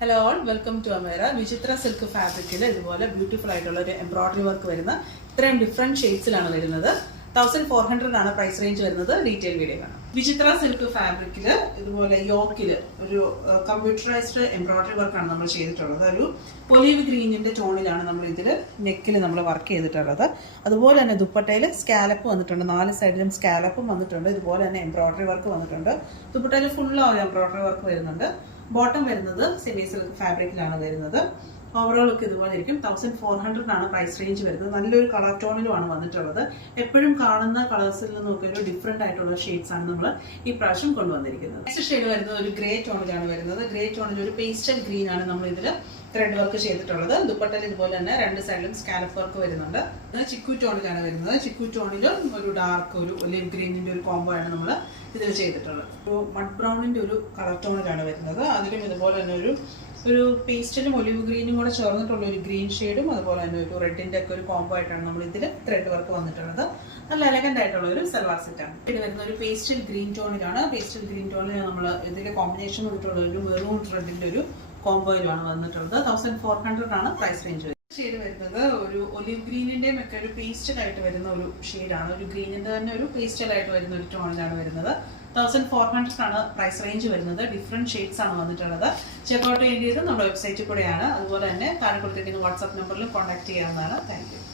Hello all, welcome to അമേര. വിചിത്ര silk ഫാബ്രിക്കിൽ ഇതുപോലെ ബ്യൂട്ടിഫുൾ ആയിട്ടുള്ള ഒരു എംബ്രോയിഡറി വർക്ക് വരുന്ന ഇത്രയും ഡിഫറെന്റ് ഷെയ്ഡ്സിലാണ് വരുന്നത്. 1400 ആണ് പ്രൈസ് റേഞ്ച് വരുന്നത്. ഡീറ്റെയിൽ വീഡിയോ കാണാം. വിചിത്ര സിൽക്ക് ഫാബ്രിക്കിൽ ഇതുപോലെ യോക്കിൽ ഒരു കമ്പ്യൂട്ടറൈസ്ഡ് എംബ്രോയിഡറി വർക്കാണ് നമ്മൾ ചെയ്തിട്ടുള്ളത്. ഒരു ഒലീവ് ഗ്രീനിന്റെ ടോണിലാണ് നമ്മൾ ഇതിൽ നെക്കിൽ നമ്മൾ വർക്ക് ചെയ്തിട്ടുള്ളത്. അതുപോലെ തന്നെ ദുപ്പട്ടയിൽ സ്കാലപ്പ് വന്നിട്ടുണ്ട്, 4 സൈഡിലും സ്കാലപ്പും വന്നിട്ടുണ്ട്. ഇതുപോലെ തന്നെ എംബ്രോയിഡറി വർക്ക് വന്നിട്ടുണ്ട്. ദുപ്പട്ടയിൽ ഫുൾ എംബ്രോയിഡറി വർക്ക് വരുന്നുണ്ട്. ബോട്ടം വരുന്നത് സെമി സിൽക്ക് ഫാബ്രിക്കിലാണ് വരുന്നത്. ഓവറോൾ ഒക്കെ ഇതുപോലെ ഇരിക്കും. 1400 ആണ് പ്രൈസ് റേഞ്ച് വരുന്നത്. നല്ലൊരു കളർ ടോണിലുമാണ് വന്നിട്ടുള്ളത്. എപ്പോഴും കാണുന്ന കളേഴ്സിൽ നിന്നൊക്കെ ഒരു ഡിഫറെന്റ് ആയിട്ടുള്ള ഷെയ്ഡ്സ് ആണ് നമ്മൾ ഈ പ്രാവശ്യം കൊണ്ടുവന്നിരിക്കുന്നത്. നെക്സ്റ്റ് ഷെയ്ഡ് വരുന്നത് ഒരു ഗ്രേ ടോണിലാണ് വരുന്നത്. ഗ്രേ ടോണിൽ ഒരു പേസ്റ്റൽ ഗ്രീൻ ആണ് നമ്മൾ ഇതിൽ ത്രെഡ് വർക്ക് ചെയ്തിട്ടുള്ളത്. ദുപ്പട്ടയിൽ ഇതുപോലെ തന്നെ 2 സൈഡിലും സ്കാലപ്പ് വർക്ക് വരുന്നുണ്ട്. ചിക്കു ടോണിലാണ് വരുന്നത്. ചിക്കു ടോണിലും ഒരു ഡാർക്ക് ഒരു ഒലിവ് ഗ്രീനിന്റെ ഒരു കോംബോ ആണ് നമ്മൾ ഇതിൽ ചെയ്തിട്ടുള്ളത്. ഒരു മഡ് ബ്രൗണിന്റെ ഒരു കളർ ടോണിലാണ് വരുന്നത്. അതിലും ഇതുപോലെ തന്നെ ഒരു പേസ്റ്റലും ഒലിവ് ഗ്രീനും കൂടെ ചേർന്നിട്ടുള്ള ഒരു ഗ്രീൻ ഷെയ്ഡും അതുപോലെ തന്നെ ഒരു റെഡിന്റെ ഒക്കെ ഒരു കോംബോ ആയിട്ടാണ് നമ്മൾ ഇതിൽ ത്രെഡ് വർക്ക് വന്നിട്ടുള്ളത്. നല്ല എലഗന്റ് ആയിട്ടുള്ള ഒരു സൽവാർ സെറ്റാണ്. ഇത് വരുന്ന ഒരു പേസ്റ്റൽ ഗ്രീൻ ടോണിലാണ്. പേസ്റ്റൽ ഗ്രീൻ ടോണിൽ നമ്മൾ ഇതിന്റെ കോമ്പിനേഷൻ വന്നിട്ടുള്ള ഒരു മെറൂൺ റെഡിന്റെ ഒരു കോംബോയിലാണ് വന്നിട്ടുള്ളത്. 1400 ആണ് പ്രൈസ് റേഞ്ച്. ഷെയ്ഡ് വരുന്നത് ഒരു ഒലിവ് ഗ്രീനിന്റെയും ഒക്കെ ഒരു പേസ്റ്റൽ ആയിട്ട് വരുന്ന ഒരു ഷെയ്ഡാണ്. ഒരു ഗ്രീനിന്റെ തന്നെ ഒരു പേസ്റ്റൽ ആയിട്ട് വരുന്ന ഒരു ടോണിലാണ് വരുന്നത്. 1400 ആണ് പ്രൈസ് റേഞ്ച് വരുന്നത്. ഡിഫറെന്റ് ഷെയ്ഡ്സ് ആണ് വന്നിട്ടുള്ളത്. ചെക്കൗട്ട് ചെയ്യേണ്ടത് നമ്മുടെ വെബ്സൈറ്റിൽ കൂടെയാണ്. അതുപോലെ തന്നെ താഴെ കൊടുത്തിരിക്കുന്ന വാട്സ്ആപ്പ് നമ്പറിൽ കോൺടാക്ട് ചെയ്യാവുന്നതാണ്. Thank you.